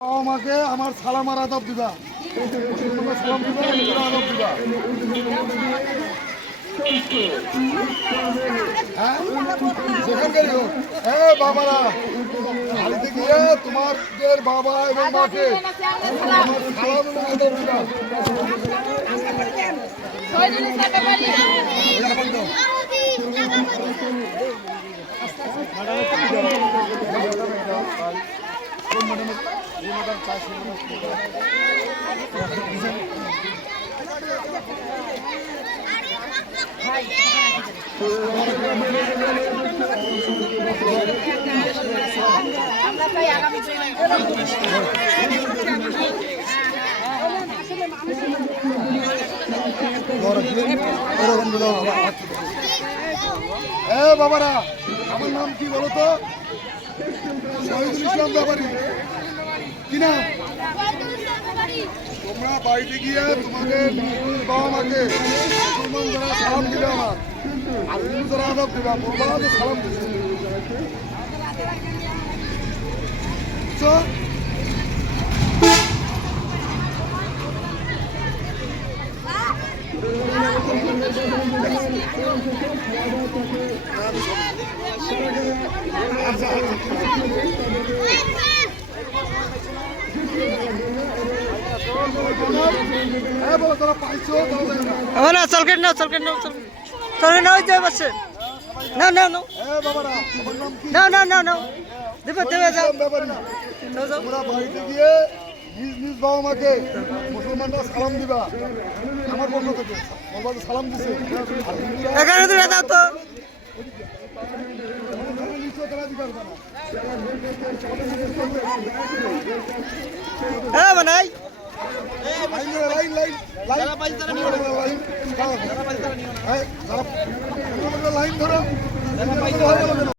আমাকে আমার সালাম আর আদব দিবা, সালাম দিবা, আদব দিবা। হ্যাঁ সেখানকারই হোক। হ্যাঁ বাবারা, বাড়িতে গিয়ে তোমাদের বাবা এবং মাকে আমার সালাম এবং আদব দিবা। বাবারা, আমার নাম কি বলো তো? শহীদুল ইসলাম ব্যাপারী। কি নাম? তোমরা বাড়িতে গিয়ে তোমাদের বাবা মাকে মুসলমান যারা সালাম দিবে আমার, আর হিন্দু যারা আদব দিবে বলবা যে সালাম দিচ্ছে। চলকেট নাও চলকেট নাও চলকেট নাও যাই বসে নাও নাও নাও নাও নাও নাও নাও দেবে দেবে যাও তোমরা বাড়িতে গিয়ে নিজ নিজ বাবা মাকে মুসলমানরা সালাম দিবা আমার পক্ষ থেকে, বলবা যে সালাম দিছে। এখানে দূরে দাও তো। হ্যাঁ বানাই লাইন লাইন লাইন ধরো।